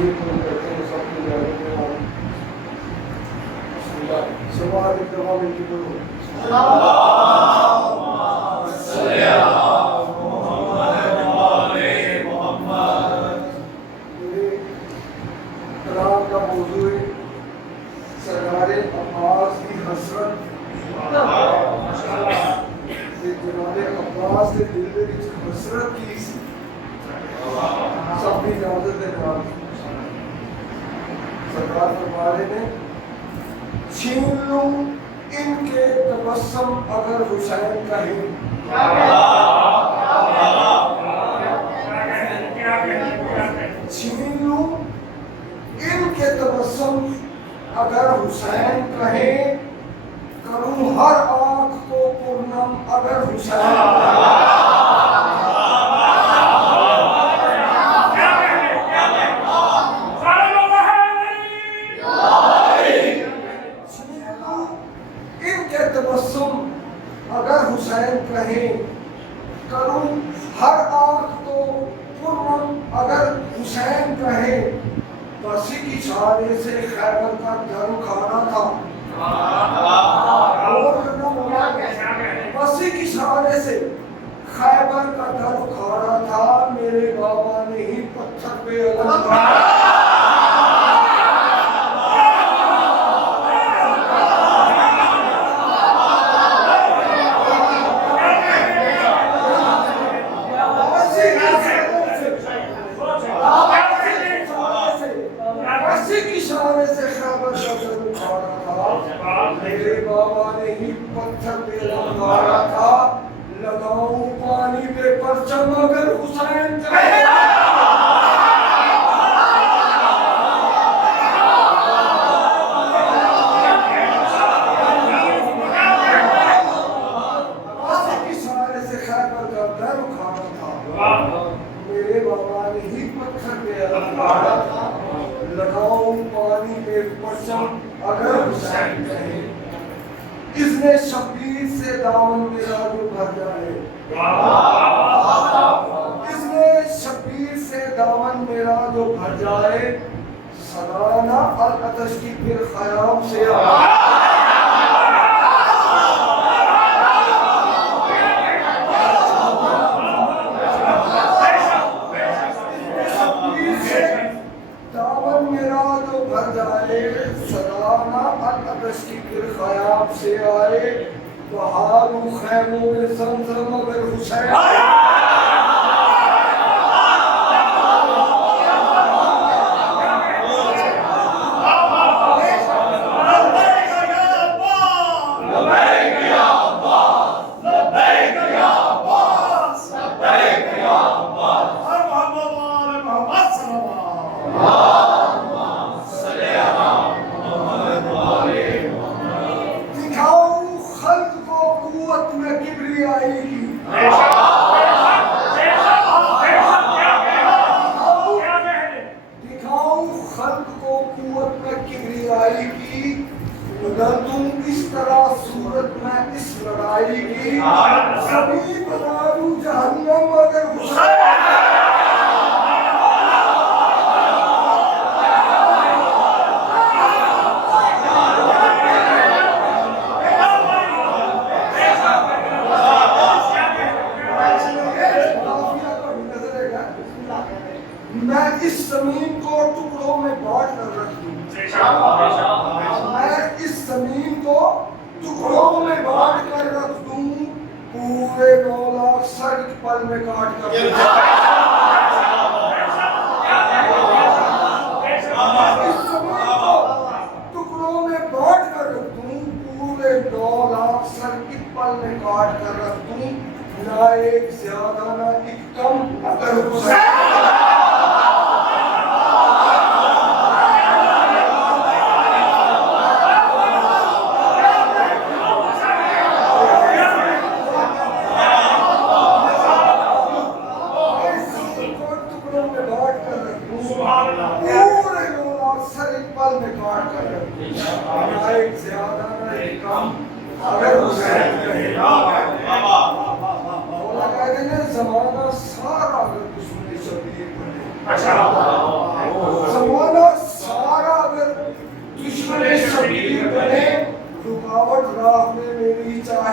یہ تو کہتے ہیں سب کو جانے کے بعد سوال ایک دفعہ میں کی بولو کلام کا موضوع ہے سرکار عباس کی حسرت جناب عباس کے دل میں حسرت کی سب کی اجازت ہے سرکار فرمانے نے چھین لوں ان کے تبسم اگر حسین کہیں چھین لوں ان کے تبسم اگر حسین کہیں کروں ہر آنکھ کو پرنم اگر حسین اگر حسین کہیں کروں ہر آنکھ کو پرنم اگر حسین کہیں بسی کی چھانے سے خیبر کا در اکھاڑا تھا بسی کی چھانے سے خیبر کا در اکھاڑا تھا میرے بابا نے ہی پتھر پہ علم میرے بابا نے ہی پتھر پہ لگایا تھا لگاؤں پانی پہ پرچم اگر حسین کہے اسی کی سارے سے خیبر کا در اکھاڑا تھا میرے بابا نے ہی پتھر پہ لگایا تھا لگاؤں پانی پہ پرچم اگر حسین کہے اس نے شبیر سے دامن میرا جو بھر جائے اس نے شبیر سے دامن میرا جو بھر جائے سدانا العطش کی پھر خیام سے کی پھر خیام سے آئے بہاروں خیموں میں زمزم اگر حسین اس طرح صورت میں اس لڑائی کی سبھی بنا دوں جہنم اگر حسین میں اس زمین کو ٹکڑوں میں بانٹ کر رکھ دوں اس زمین کو ٹکڑوں میں بانٹ کر رکھ دوں پورے 9 لاکھ سر ایک پل میں کاٹ کر اس زمین کو ٹکڑوں میں بانٹ کر رکھ دوں پورے 9 لاکھ سر ایک پل میں کاٹ کر رکھ دوں نہ ایک زیادہ نہ ایک کم اگر حسین زمانہ سارا اگر دشمن شبیر بنے